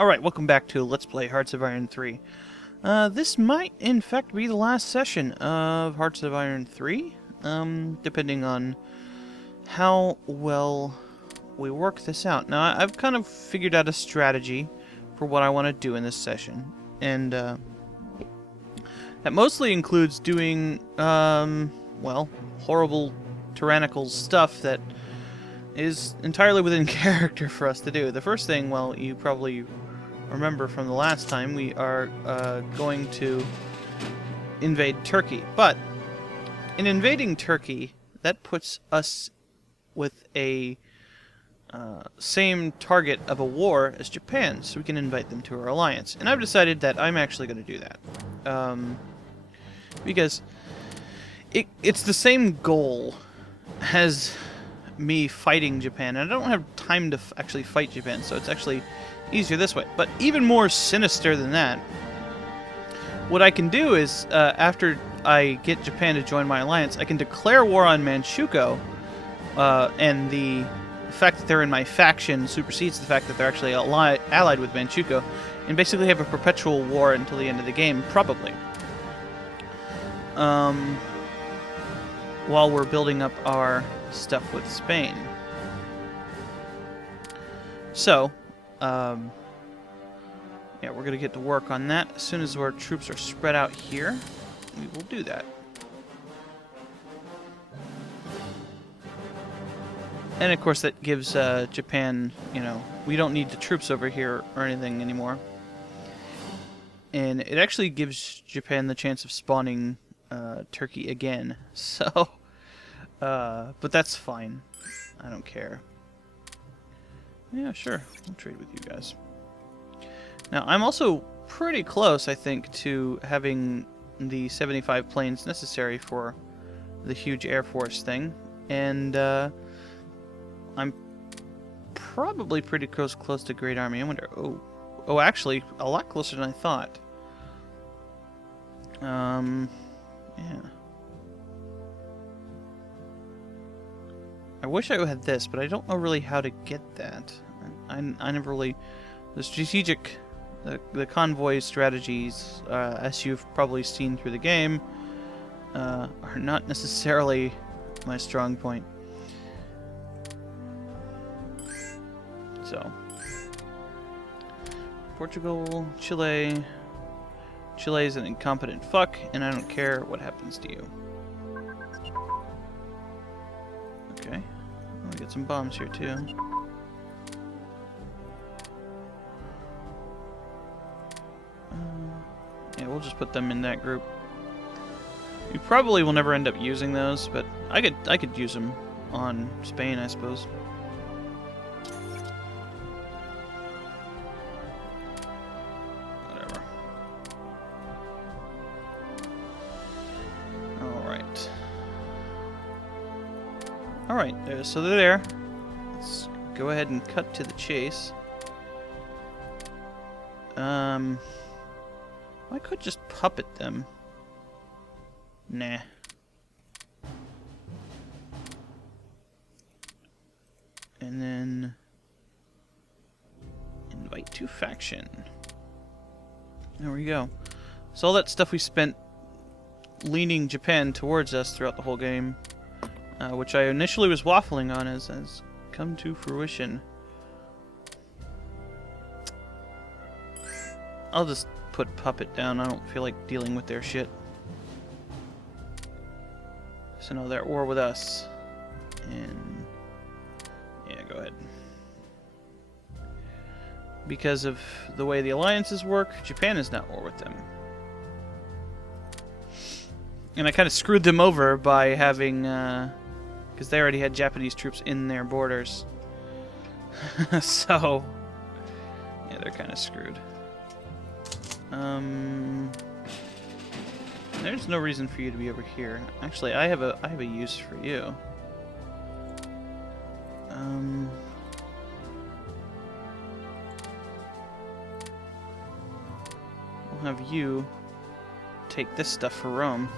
Alright, welcome back to Let's Play Hearts of Iron 3. This might, in fact, be the last session of Hearts of Iron 3, depending on how well we work this out. Now, I've kind of figured out a strategy for what I want to do in this session, and that mostly includes doing, well, horrible, tyrannical stuff that is entirely within character for us to do. The first thing, well, you probably remember from the last time, we are going to invade Turkey. But in invading Turkey, that puts us with a same target of a war as Japan, so we can invite them to our alliance. And I've decided that I'm actually going to do that. Because it's the same goal as me fighting Japan, and I don't have time to actually fight Japan, so it's actually easier this way. But even more sinister than that, what I can do is, after I get Japan to join my alliance, I can declare war on Manchukuo, and the fact that they're in my faction supersedes the fact that they're actually allied with Manchukuo, and basically have a perpetual war until the end of the game, probably. While we're building up our stuff with Spain. So, yeah, we're going to get to work on that. As soon as our troops are spread out here, we will do that. And of course that gives Japan, you know, we don't need the troops over here or anything anymore. And it actually gives Japan the chance of spawning Turkey again. So, but that's fine. I don't care. Yeah, sure. I'll trade with you guys. Now, I'm also pretty close, I think, to having the 75 planes necessary for the huge Air Force thing. And I'm probably pretty close to Great Army. I wonder... Oh, actually, a lot closer than I thought. Yeah. I wish I had this, but I don't know really how to get that. I never really... The strategic... The convoy strategies, as you've probably seen through the game, are not necessarily my strong point. So... Portugal, Chile... Chile is an incompetent fuck, and I don't care what happens to you. Okay. We get some bombs here, too. Yeah, we'll just put them in that group. You probably will never end up using those, but I could use them on Spain, I suppose. Whatever. Alright. Alright, so they're there. Let's go ahead and cut to the chase. I could just puppet them. Nah. And then... invite to faction. There we go. So all that stuff we spent leaning Japan towards us throughout the whole game, which I initially was waffling on, has come to fruition. I'll just put puppet down. I don't feel like dealing with their shit. So no, they're at war with us. And yeah, go ahead. Because of the way the alliances work, Japan is not at war with them. And I kind of screwed them over by having, because they already had Japanese troops in their borders. So, yeah, they're kind of screwed. There's no reason for you to be over here. Actually, I have a use for you. We'll have you take this stuff for Rome.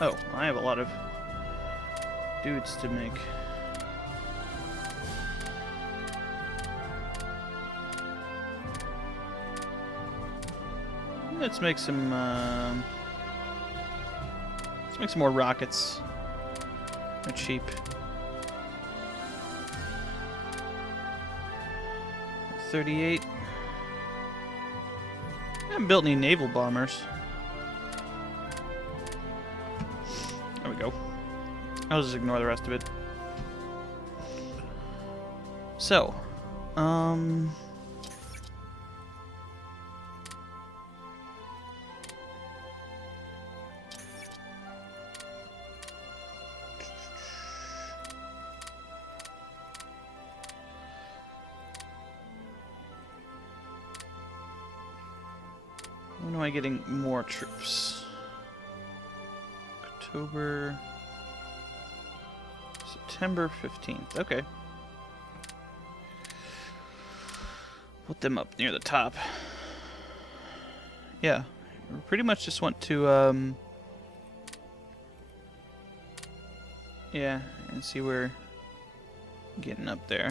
Oh, I have a lot of dudes to make. Let's make some more rockets. They're cheap. 38. I haven't built any naval bombers. There we go. I'll just ignore the rest of it. So, when am I getting more troops? September 15th. Okay. Put them up near the top. Yeah. We pretty much just want to, yeah, and see where getting up there.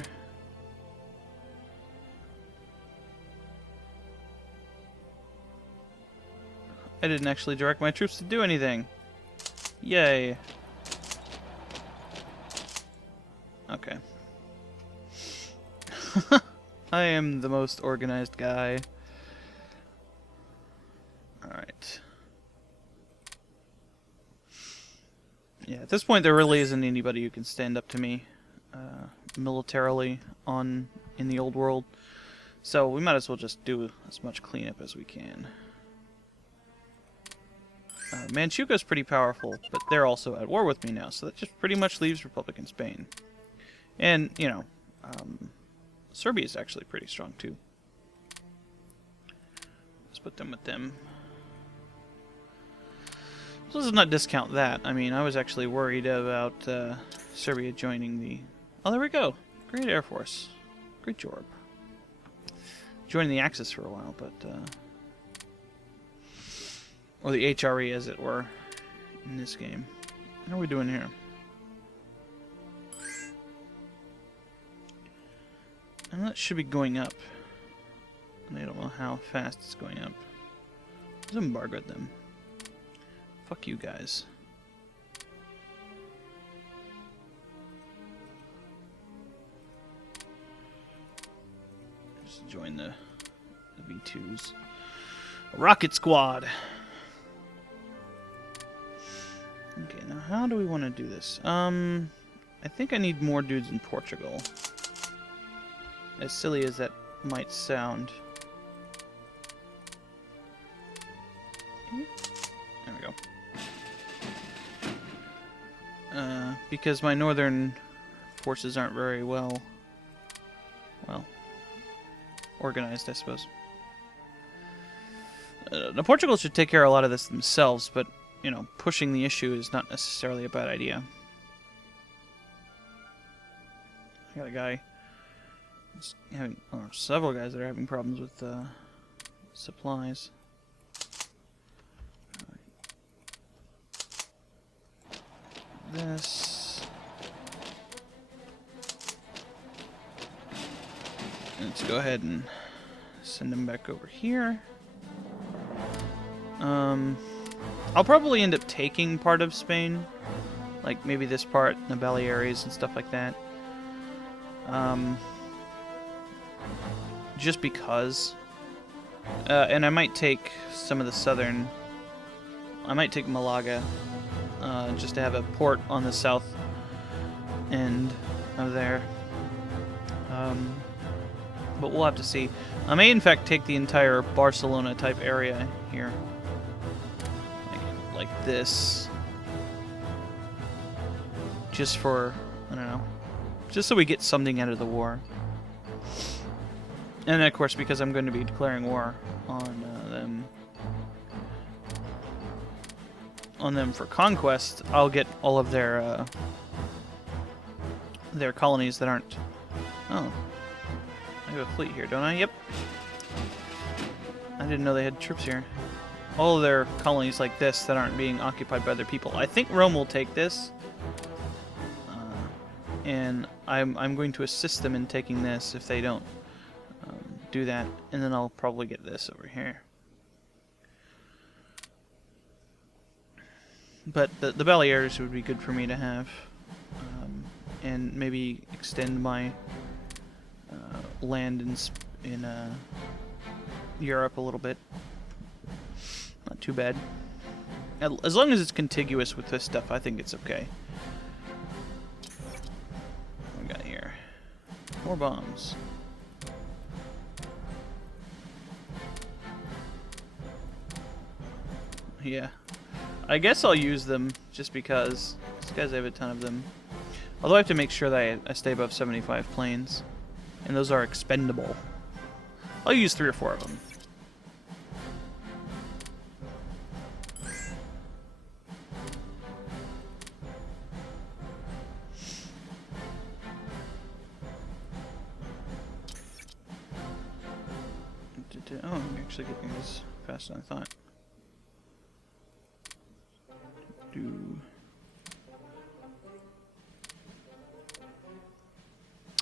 I didn't actually direct my troops to do anything. Yay. Okay. I am the most organized guy. Alright. Yeah, at this point there really isn't anybody who can stand up to me militarily in the old world. So we might as well just do as much cleanup as we can. Manchukuo's pretty powerful, but they're also at war with me now, so that just pretty much leaves Republican Spain. And, you know, Serbia is actually pretty strong too. Let's put them with them. So let's not discount that. I mean, I was actually worried about Serbia joining the... Oh, there we go. Great Air Force. Great job. Joining the Axis for a while, but... or the HRE, as it were, in this game. How are we doing here? And that should be going up. And I don't know how fast it's going up. Let's embargo them. Fuck you guys. Just join the V2s. Rocket Squad! Okay, now how do we want to do this? I think I need more dudes in Portugal. As silly as that might sound. There we go. Because my northern forces aren't very well organized, I suppose. Now Portugal should take care of a lot of this themselves, but you know, pushing the issue is not necessarily a bad idea. I got a guy having, or several guys that are having problems with supplies. This. Let's go ahead and send him back over here. I'll probably end up taking part of Spain, like maybe this part, the Baleares and stuff like that. Just because. And I might take some of the southern... I might take Malaga, just to have a port on the south end of there. But we'll have to see. I may in fact take the entire Barcelona type area here. Like this. Just for, I don't know, just so we get something out of the war. And of course, because I'm going to be declaring war on them for conquest, I'll get all of their colonies that aren't... Oh. I have a fleet here, don't I? Yep. I didn't know they had troops here. All of their colonies like this that aren't being occupied by other people. I think Rome will take this. And I'm going to assist them in taking this if they don't do that. And then I'll probably get this over here. But the Balearics would be good for me to have. And maybe extend my land in Europe a little bit. Not too bad. As long as it's contiguous with this stuff, I think it's okay. What we got here? More bombs. Yeah. I guess I'll use them just because these guys have a ton of them. Although I have to make sure that I stay above 75 planes. And those are expendable. I'll use 3 or 4 of them. Oh, I'm actually getting this faster than I thought.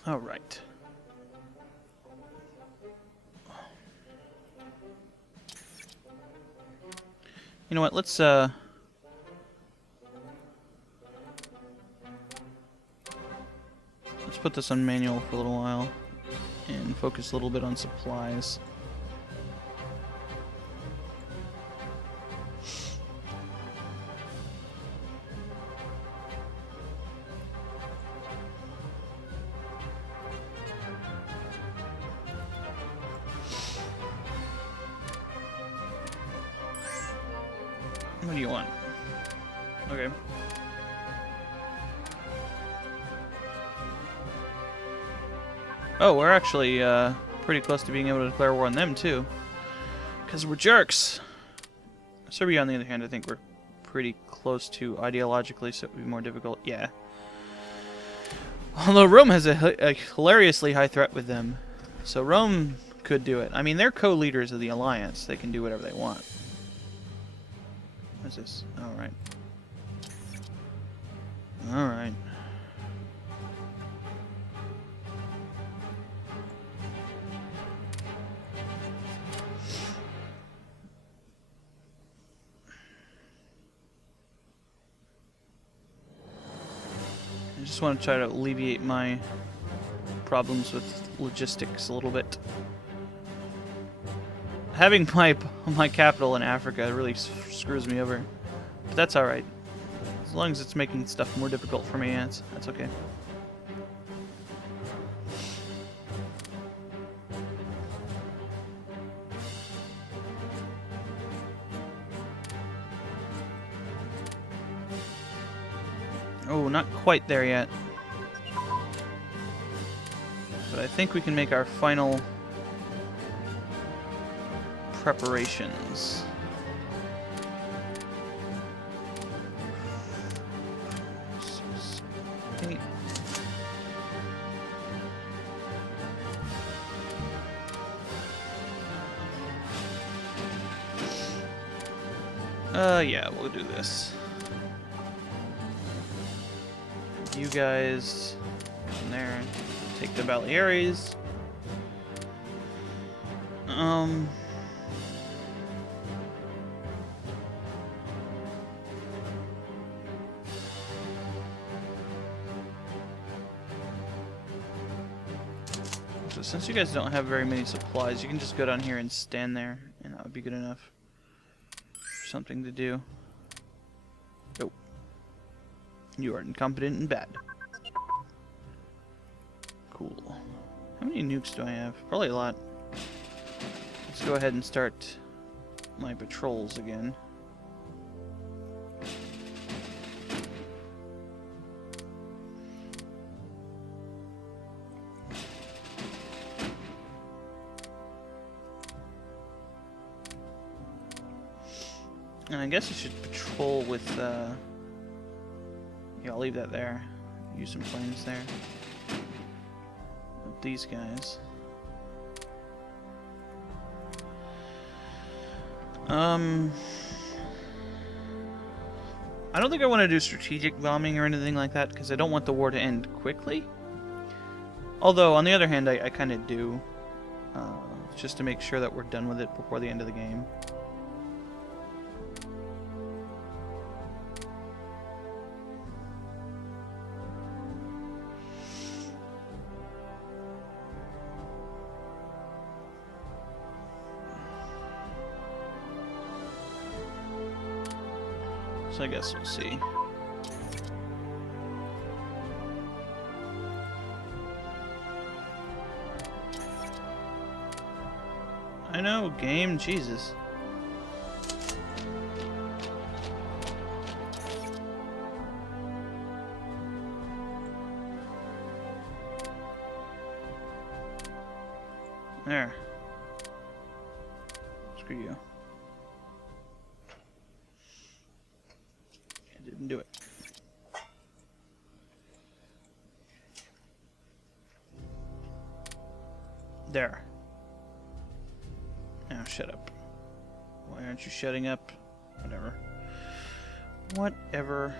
All right. You know what? Let's put this on manual for a little while and focus a little bit on supplies. What do you want? Okay. Oh, we're actually pretty close to being able to declare war on them too. Because we're jerks. Serbia, on the other hand, I think we're pretty close to ideologically, so it would be more difficult. Yeah. Although Rome has a hilariously high threat with them. So Rome could do it. I mean, they're co-leaders of the alliance. They can do whatever they want. What's this? Alright. Alright. I just want to try to alleviate my problems with logistics a little bit. Having my capital in Africa really screws me over, but that's all right. As long as it's making stuff more difficult for me, that's okay. Oh, not quite there yet. But I think we can make our final preparations. Yeah, we'll do this. You guys in there, take the Baleares. So since you guys don't have very many supplies, you can just go down here and stand there, and that would be good enough. Something to do. Oh. You are incompetent and bad. Cool. How many nukes do I have? Probably a lot. Let's go ahead and start my patrols again. And I guess I should patrol with, yeah, I'll leave that there. Use some planes there. With these guys. I don't think I want to do strategic bombing or anything like that, because I don't want the war to end quickly. Although, on the other hand, I kind of do. Just to make sure that we're done with it before the end of the game. So I guess we'll see. I know, game, Jesus. There. Screw you. I didn't do it. There. Now shut up. Why aren't you shutting up? Whatever. Whatever.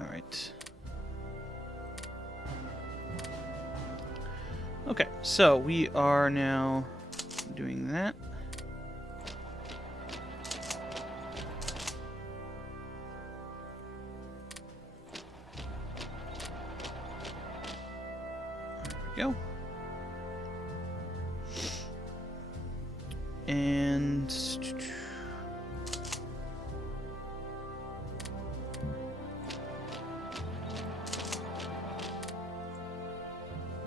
Alright. Okay, so we are now doing that. There we go. And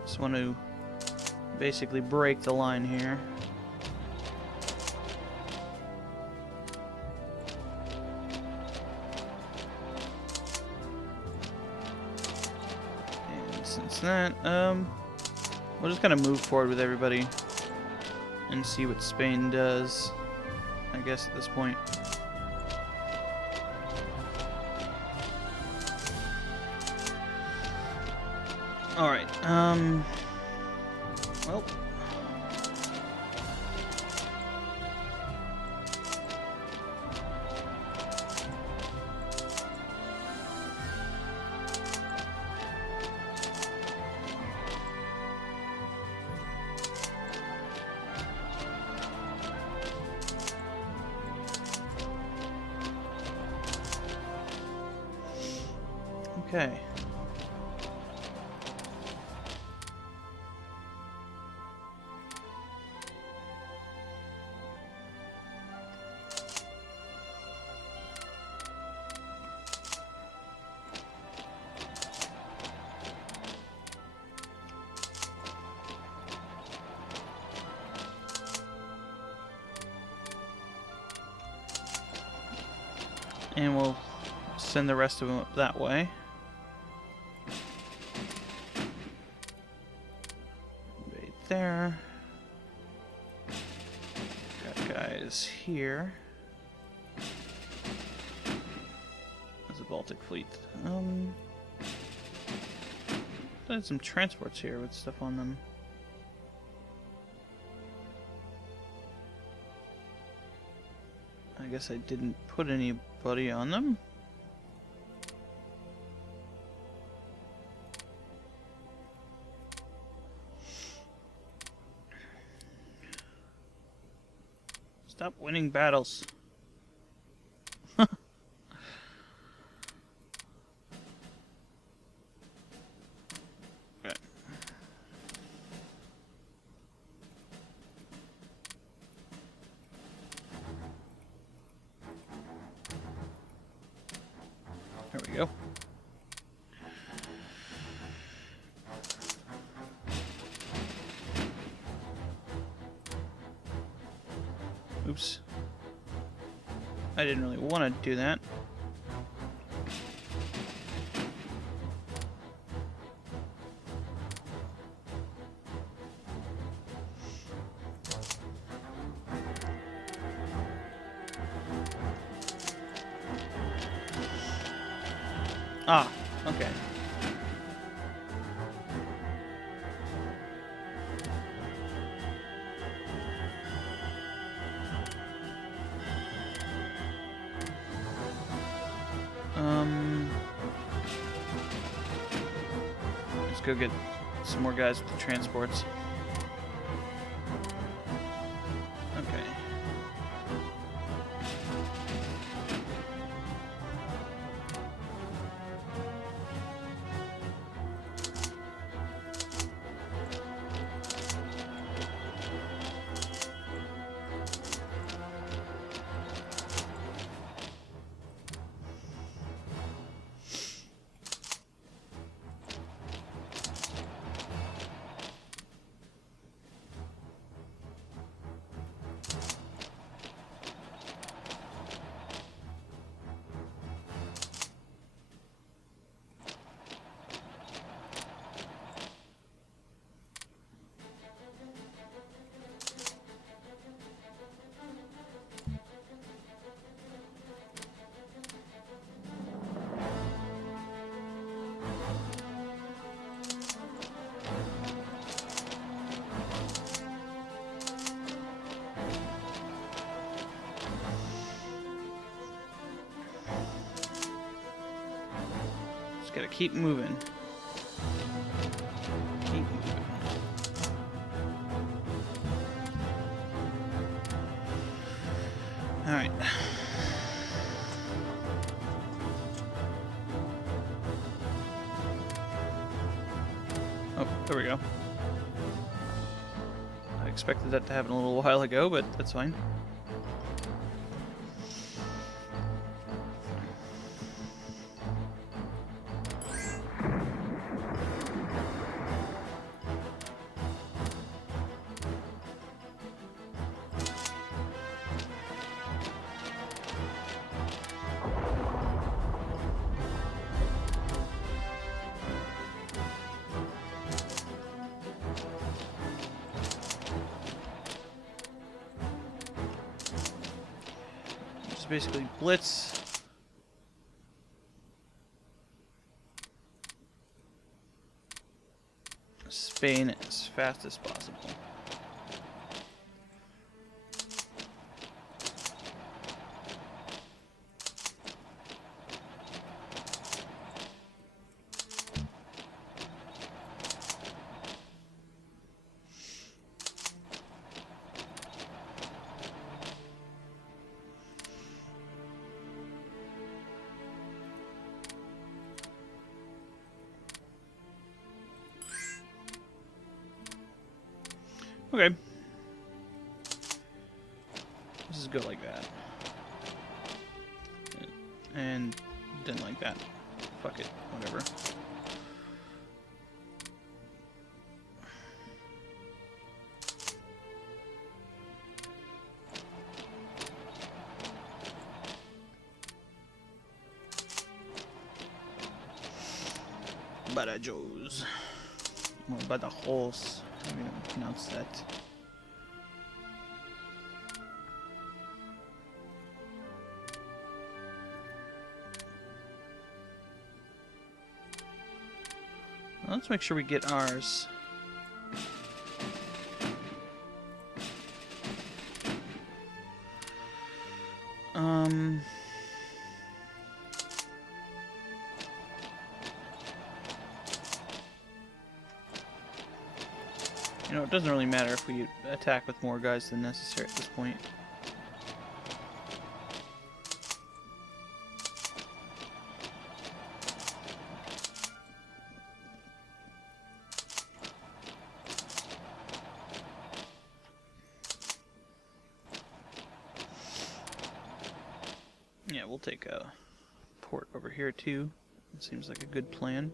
just want to basically break the line here. And since that, we'll just kind of move forward with everybody and see what Spain does, I guess, at this point. Alright, well. Okay. And we'll send the rest of them up that way. Right there. Got guys here. There's a Baltic fleet. There's some transports here with stuff on them. I guess I didn't put anybody on them. Stop winning battles. There we go. Oops. I didn't really want to do that. Ah, okay. Let's go get some more guys with the transports. Okay. gotta keep moving. Keep moving. Alright. Oh, there we go. I expected that to happen a little while ago, but that's fine. Basically blitz. Spain as fast as possible. Okay. Let's just go like that. And then like that. Fuck it. Whatever. Badajos. Or Badajos. How do you pronounce that? Well, let's make sure we get ours. You know, it doesn't really matter if we attack with more guys than necessary at this point. Yeah, we'll take a port over here too. It seems like a good plan.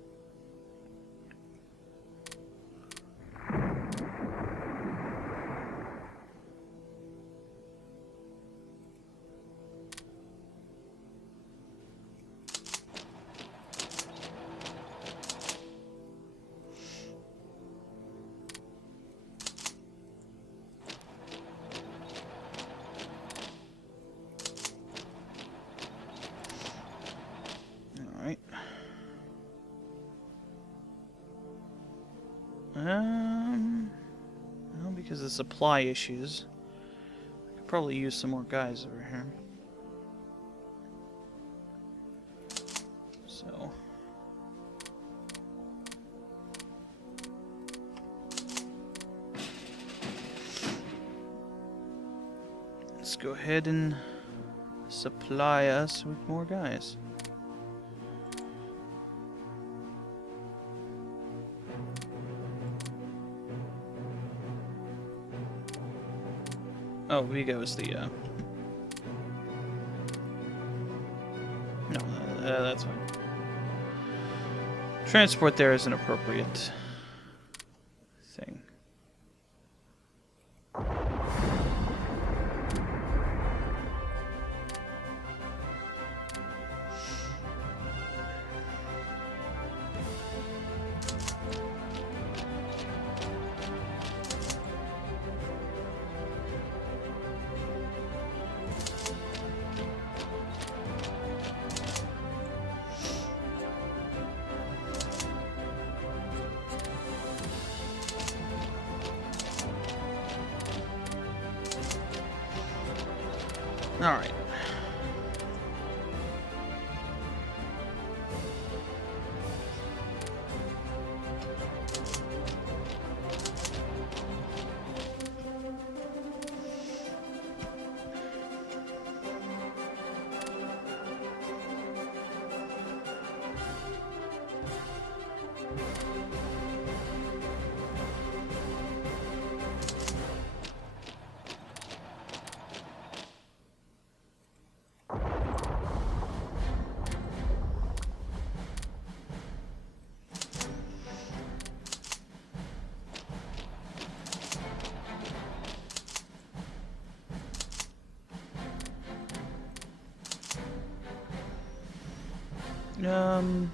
Well, because of supply issues, I could probably use some more guys over here. So, let's go ahead and supply us with more guys. Oh, Vigo is the, no, that's fine. Transport there is an appropriate thing. Alright. Um...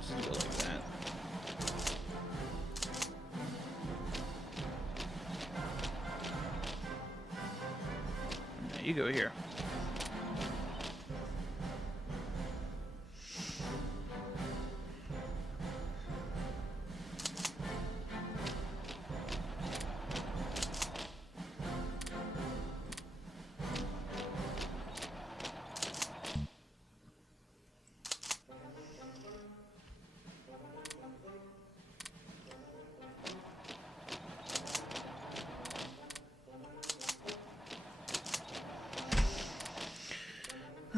Just go like that. You go here.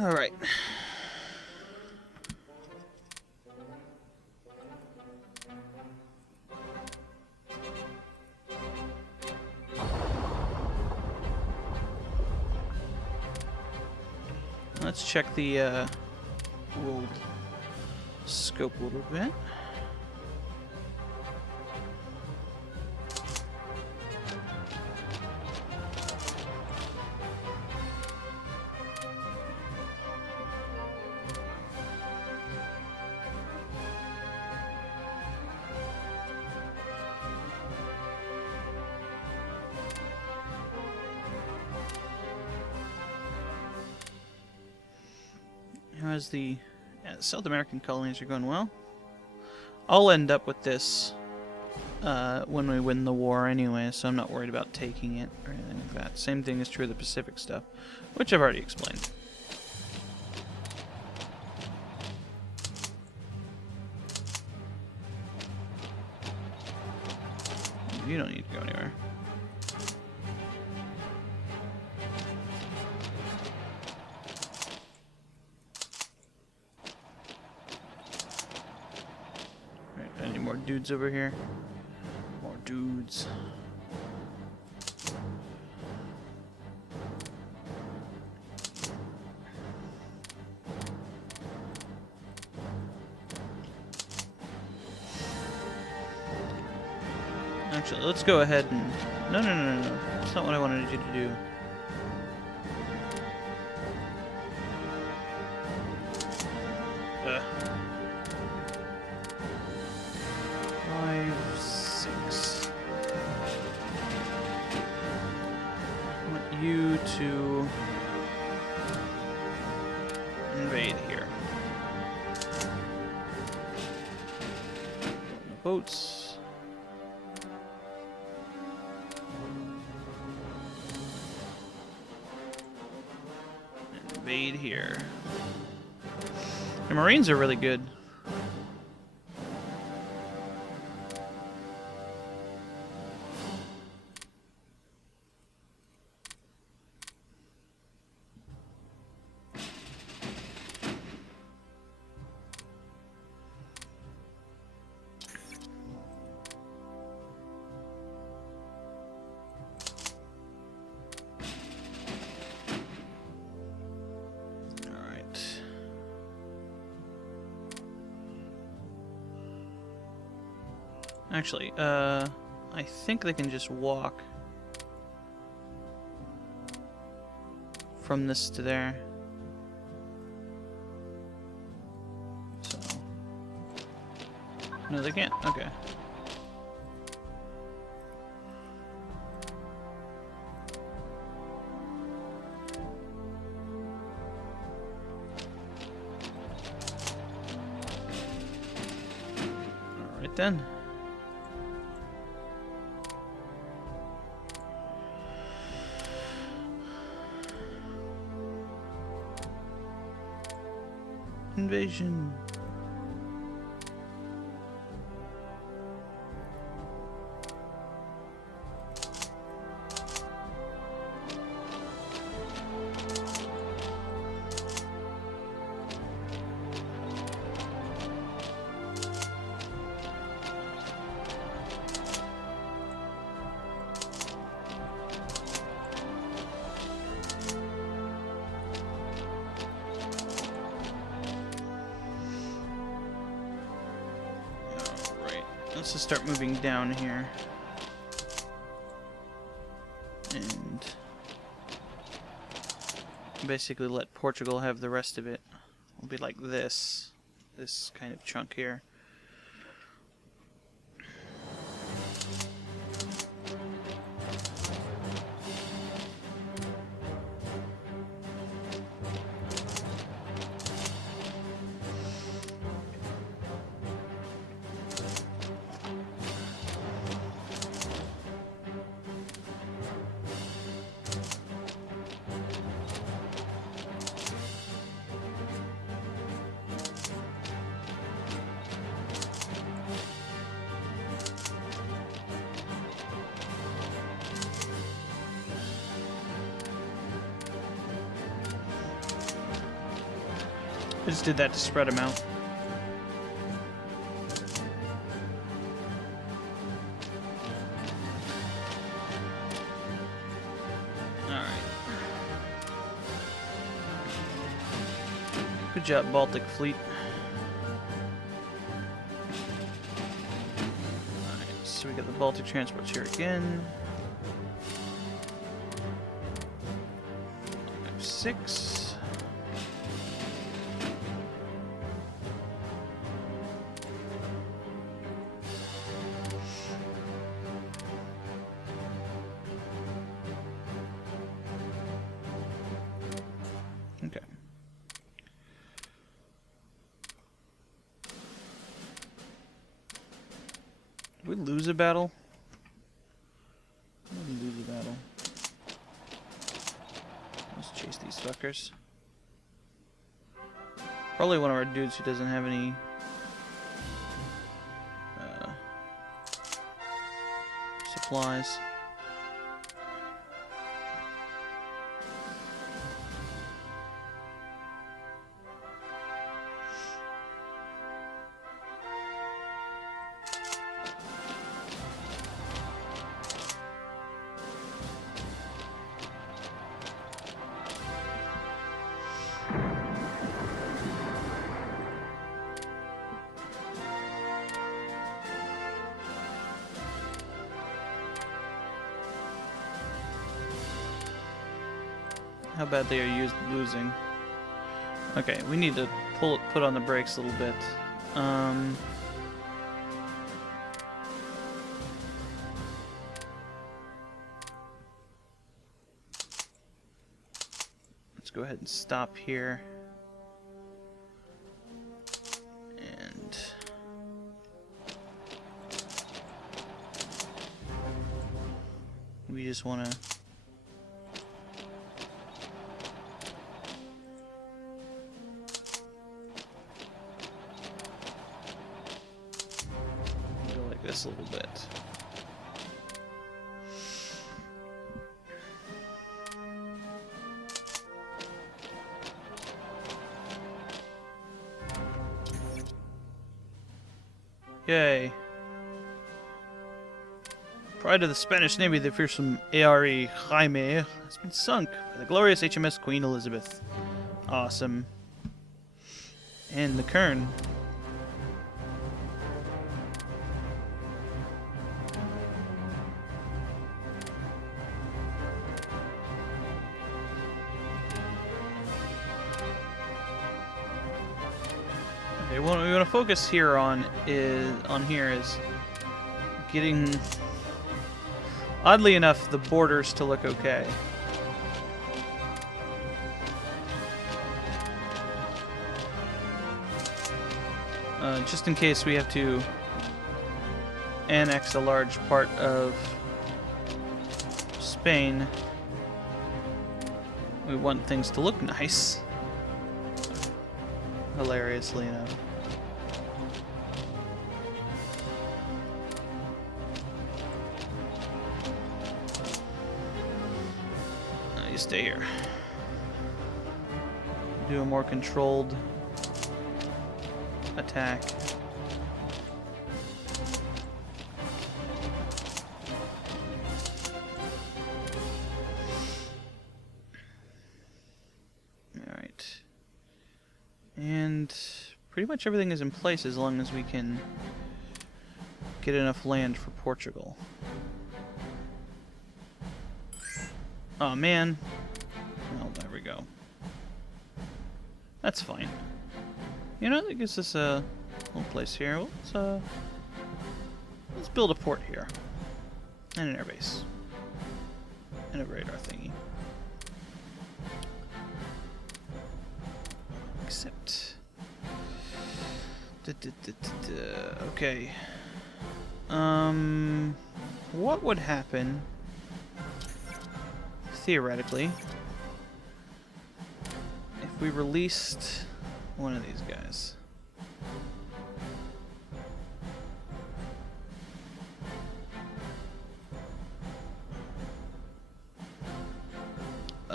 All right. Let's check the world scope a little bit. How's the South American colonies are going well. I'll end up with this when we win the war anyway, so I'm not worried about taking it or anything like that. Same thing is true of the Pacific stuff, which I've already explained. You don't need to go anywhere. Any more dudes over here? More dudes. Actually, let's go ahead and... No. That's not what I wanted you to do. You to invade here. Boats. Invade here. The Marines are really good. Actually, I think they can just walk from this to there. So, no, they can't. Okay. All right then. Invasion. let's just start moving down here. And basically let Portugal have the rest of it. It'll be like this kind of chunk here. I just did that to spread them out. Alright. Good job, Baltic Fleet. Alright, so we got the Baltic transports here again. 6. Okay. Did we lose a battle? We didn't lose a battle. Let's chase these fuckers. Probably one of our dudes who doesn't have any supplies. How badly are you losing? Okay, we need to put on the brakes a little bit. Let's go ahead and stop here. And we just want to this a little bit. Yay. Prior to the Spanish Navy, the fearsome ARE Jaime has been sunk by the glorious HMS Queen Elizabeth. Awesome. And the Kern. Okay, what we want to focus here on is getting, oddly enough, the borders to look okay. Just in case we have to annex a large part of Spain, we want things to look nice. Hilariously enough. You stay here. Do a more controlled attack. Alright. And pretty much everything is in place as long as we can get enough land for Portugal. Oh man. Oh, there we go. That's fine. You know, that gives us a little place here. Let's build a port here. And an airbase. And a radar thingy. Except... Okay. What would happen, theoretically, if we released one of these guys? We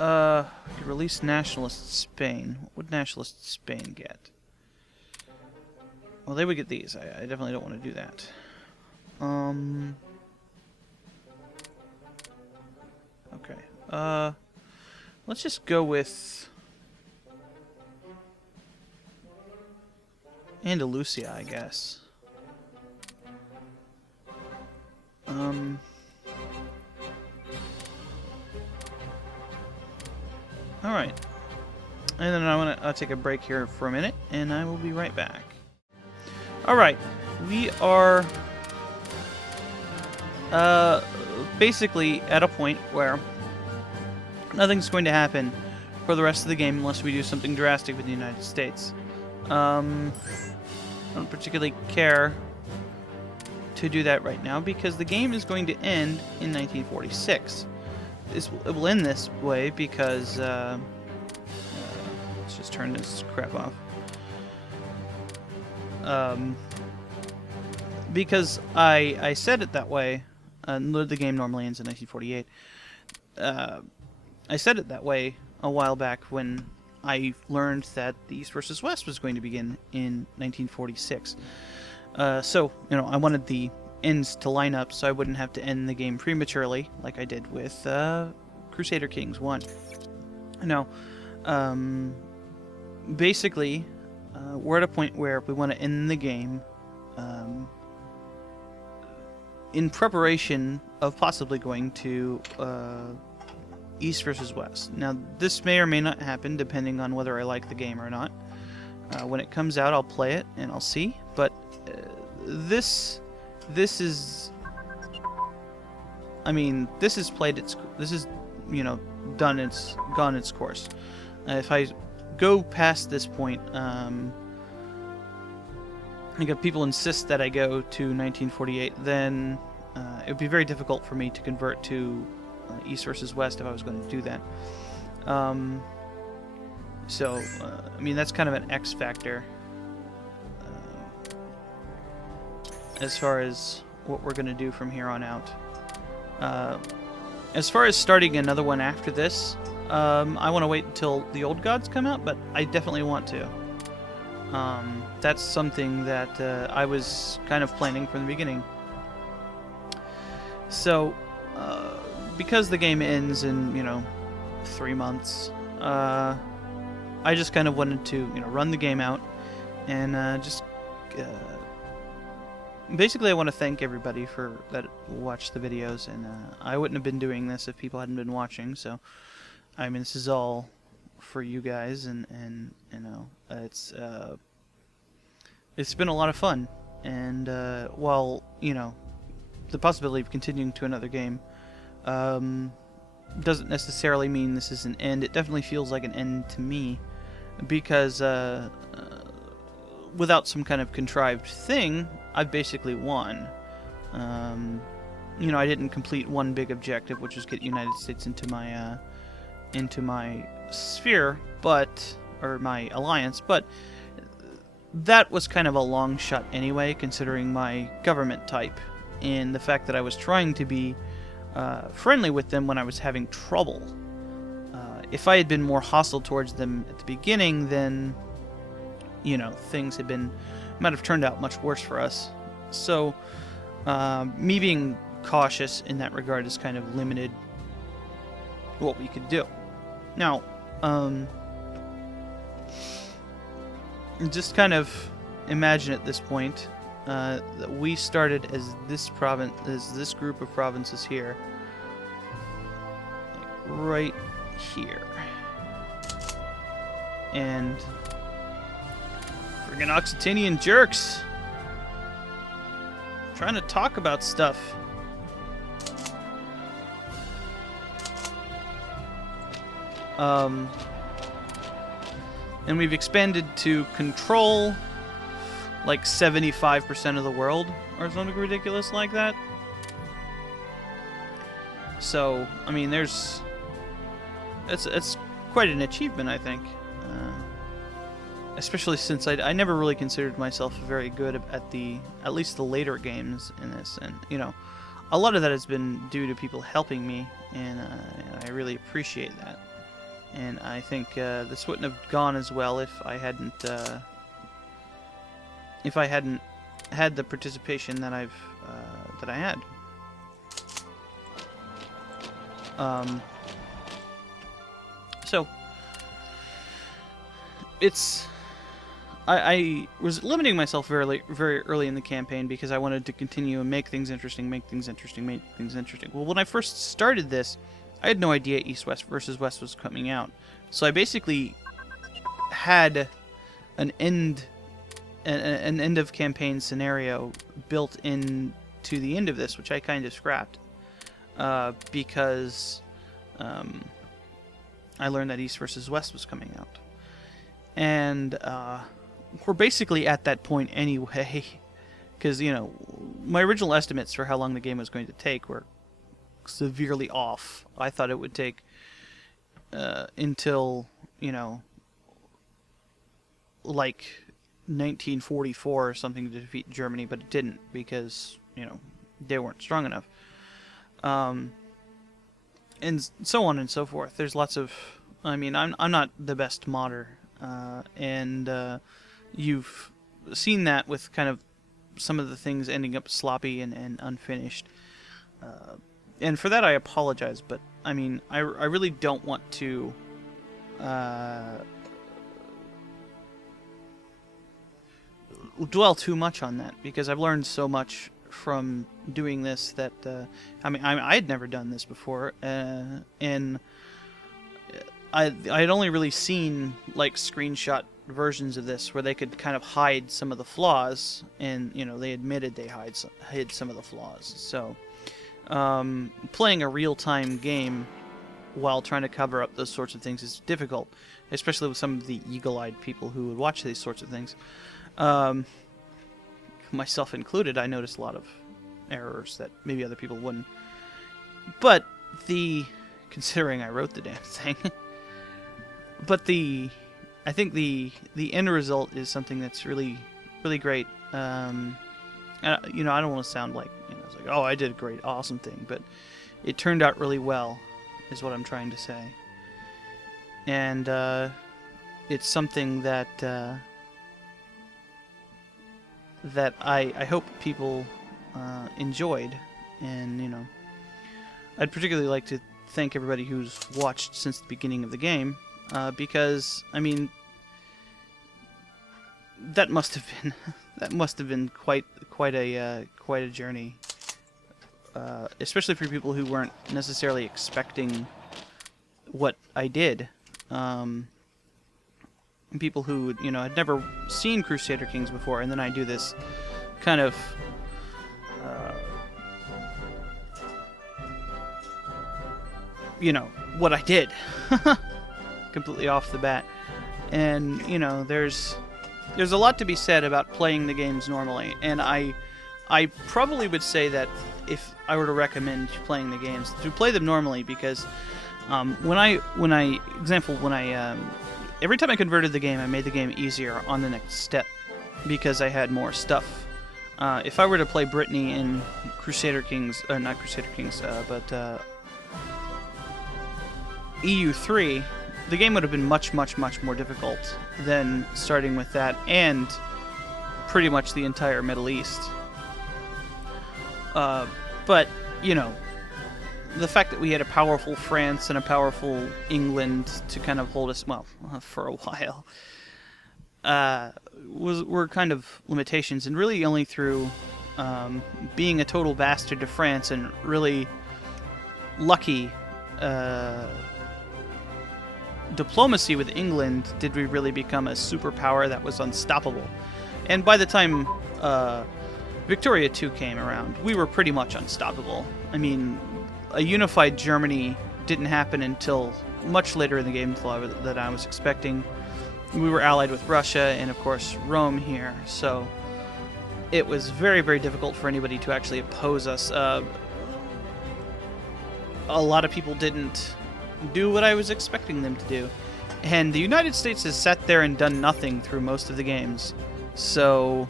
could release Nationalist Spain. What would Nationalist Spain get? Well, they would get these. I definitely don't want to do that. Okay. Let's just go with Andalusia, I guess. Alright. And then I want to take a break here for a minute, and I will be right back. Alright. We are basically at a point where nothing's going to happen for the rest of the game unless we do something drastic with the United States. I don't particularly care to do that right now because the game is going to end in 1946. It will end this way because let's just turn this crap off. Because I said it that way. The game normally ends in 1948. I said it that way a while back when I learned that the East versus West was going to begin in 1946. So, you know, I wanted the ends to line up so I wouldn't have to end the game prematurely like I did with Crusader Kings 1. Now, basically, we're at a point where we want to end the game in preparation of possibly going to East versus West. Now, this may or may not happen depending on whether I like the game or not. When it comes out, I'll play it and I'll see. But this is, I mean, this has played its, this is, you know, gone its course. If I go past this point, if people insist that I go to 1948, then it would be very difficult for me to convert to East versus West if I was going to do that. So, I mean, that's kind of an X factor as far as what we're going to do from here on out. As far as starting another one after this, I want to wait until the Old Gods come out, but I definitely want to. That's something that I was kind of planning from the beginning. So, because the game ends in, you know, 3 months, I just kind of wanted to, you know, run the game out and just basically I want to thank everybody for that watched the videos, and I wouldn't have been doing this if people hadn't been watching. So, I mean, this is all for you guys, and you know, it's been a lot of fun, and while, you know, the possibility of continuing to another game doesn't necessarily mean this is an end. It definitely feels like an end to me, because without some kind of contrived thing, I've basically won. You know, I didn't complete one big objective, which was get United States into my sphere, or my alliance, but that was kind of a long shot anyway, considering my government type and the fact that I was trying to be friendly with them when I was having trouble. If I had been more hostile towards them at the beginning, then, you know, things might have turned out much worse for us. So, me being cautious in that regard has kind of limited what we could do. Now, just kind of imagine at this point, that we started as this province, as this group of provinces here, like right here, and friggin' Occitanian jerks trying to talk about stuff. And we've expanded to control like 75% of the world or something ridiculous like that. So, I mean, it's quite an achievement, I think. Especially since I never really considered myself very good at least the later games in this. And, you know, a lot of that has been due to people helping me, and I really appreciate that. And I think this wouldn't have gone as well if I hadn't had the participation that I had. So I was limiting myself very early in the campaign because I wanted to continue and make things interesting. Well, when I first started this, I had no idea East West versus West was coming out, so I basically had an end of campaign scenario built into the end of this, which I kind of scrapped because I learned that East versus West was coming out, and we're basically at that point anyway, because, you know, my original estimates for how long the game was going to take were severely off. I thought it would take until, you know, like 1944 or something to defeat Germany, but it didn't because, you know, they weren't strong enough. And so on and so forth. There's lots of... I mean, I'm not the best modder, and you've seen that with kind of some of the things ending up sloppy and unfinished. And for that I apologize, but I mean, I really don't want to dwell too much on that, because I've learned so much from doing this that I mean, I had never done this before, and I'd only really seen like screenshot versions of this where they could kind of hide some of the flaws, and, you know, they admitted they hid some of the flaws. So playing a real-time game while trying to cover up those sorts of things is difficult, especially with some of the eagle-eyed people who would watch these sorts of things. Myself included, I noticed a lot of errors that maybe other people wouldn't. But considering I wrote the damn thing, but I think the end result is something that's really, really great. You know, I don't want to sound like, you know, it's like, oh, I did a great, awesome thing, but it turned out really well, is what I'm trying to say. And it's something that that I hope people enjoyed, and, you know, I'd particularly like to thank everybody who's watched since the beginning of the game, because, I mean, that must have been quite a journey, especially for people who weren't necessarily expecting what I did. People who, you know, had never seen Crusader Kings before, and then I do this kind of you know, what I did completely off the bat. And, you know, there's a lot to be said about playing the games normally, and I probably would say that if I were to recommend playing the games, to play them normally, because every time I converted the game, I made the game easier on the next step because I had more stuff. If I were to play Brittany in Crusader Kings, not Crusader Kings, but EU3, the game would have been much, much, much more difficult than starting with that and pretty much the entire Middle East. But, you know, the fact that we had a powerful France and a powerful England to kind of hold us, well, for a while, were kind of limitations, and really only through being a total bastard to France and really lucky diplomacy with England did we really become a superpower that was unstoppable. And by the time Victoria II came around, we were pretty much unstoppable. I mean, a unified Germany didn't happen until much later in the game than I was expecting. We were allied with Russia and, of course, Rome here, so it was very, very difficult for anybody to actually oppose us. A lot of people didn't do what I was expecting them to do. And the United States has sat there and done nothing through most of the games. So,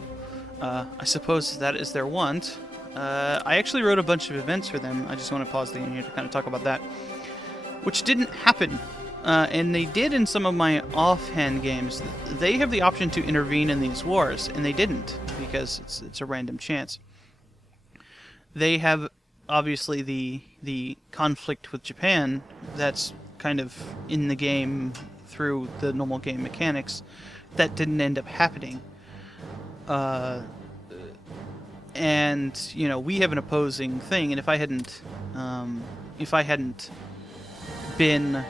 I suppose that is their want. I actually wrote a bunch of events for them. I just want to pause the game here to kind of talk about that. Which didn't happen. And they did in some of my offhand games. They have the option to intervene in these wars, and they didn't, because it's a random chance. They have, obviously, the conflict with Japan that's kind of in the game through the normal game mechanics. That didn't end up happening. And, you know, we have an opposing thing, and if I hadn't been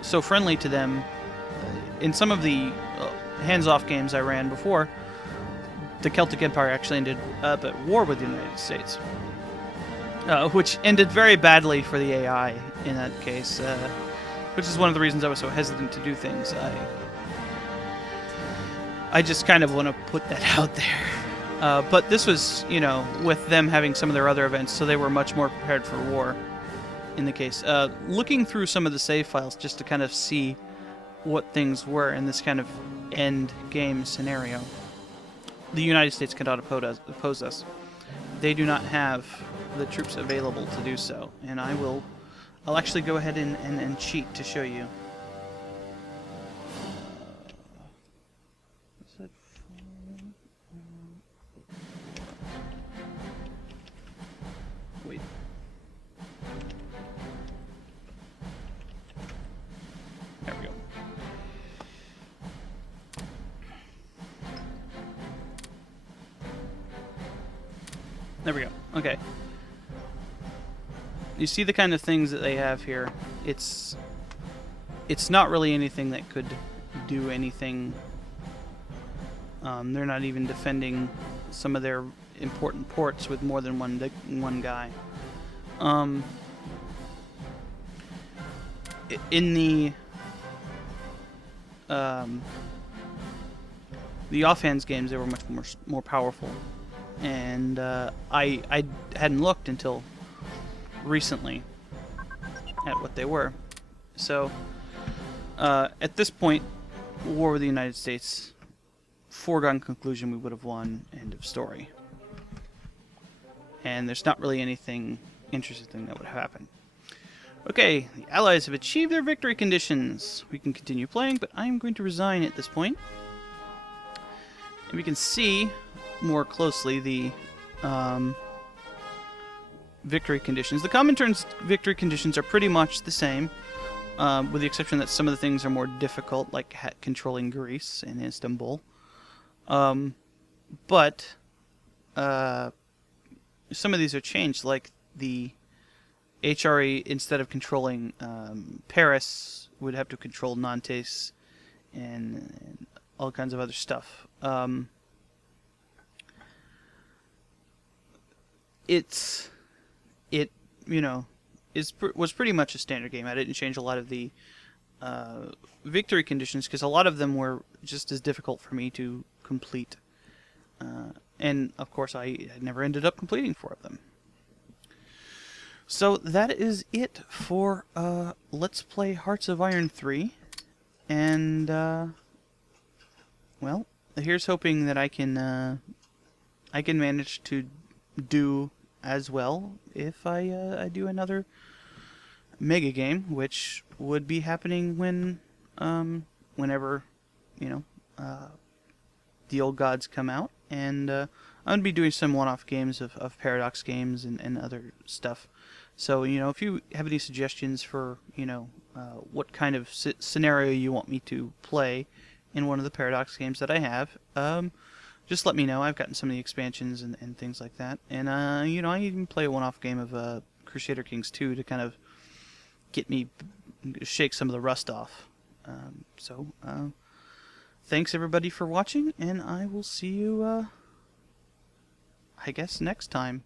so friendly to them in some of the hands-off games I ran before, the Celtic Empire actually ended up at war with the United States, which ended very badly for the AI in that case, which is one of the reasons I was so hesitant to do things. I just kind of want to put that out there. But this was, you know, with them having some of their other events, so they were much more prepared for war in the case. Looking through some of the save files just to kind of see what things were in this kind of end game scenario. The United States cannot oppose us. They do not have the troops available to do so, and I'll actually go ahead and cheat to show you. Wait. There we go. There we go. Okay. You see the kind of things that they have here. It's not really anything that could do anything. They're not even defending some of their important ports with more than one guy. In the offhands games, they were much more powerful, and I hadn't looked until recently at what they were. So at this point, war with the United States, foregone conclusion, we would have won, end of story. And there's not really anything interesting that would happen. Okay, the Allies have achieved their victory conditions. We can continue playing, but I'm going to resign at this point. And we can see more closely the victory conditions. The Comintern's victory conditions are pretty much the same, with the exception that some of the things are more difficult, like controlling Greece and Istanbul. But some of these are changed, like the HRE, instead of controlling Paris, would have to control Nantes and all kinds of other stuff. Was pretty much a standard game. I didn't change a lot of the victory conditions because a lot of them were just as difficult for me to complete. And of course, I never ended up completing 4 of them. So that is it for Let's Play Hearts of Iron 3. And, well, here's hoping that I can manage to do as well if I do another mega game, which would be happening whenever, the old gods come out. And I'm going to be doing some one-off games of Paradox games and other stuff. So, if you have any suggestions for, what kind of scenario you want me to play in one of the Paradox games that I have, just let me know. I've gotten some of the expansions and things like that. And, you know, I even play a one-off game of Crusader Kings 2 to kind of get me, shake some of the rust off. Thanks everybody for watching, and I will see you, I guess, next time.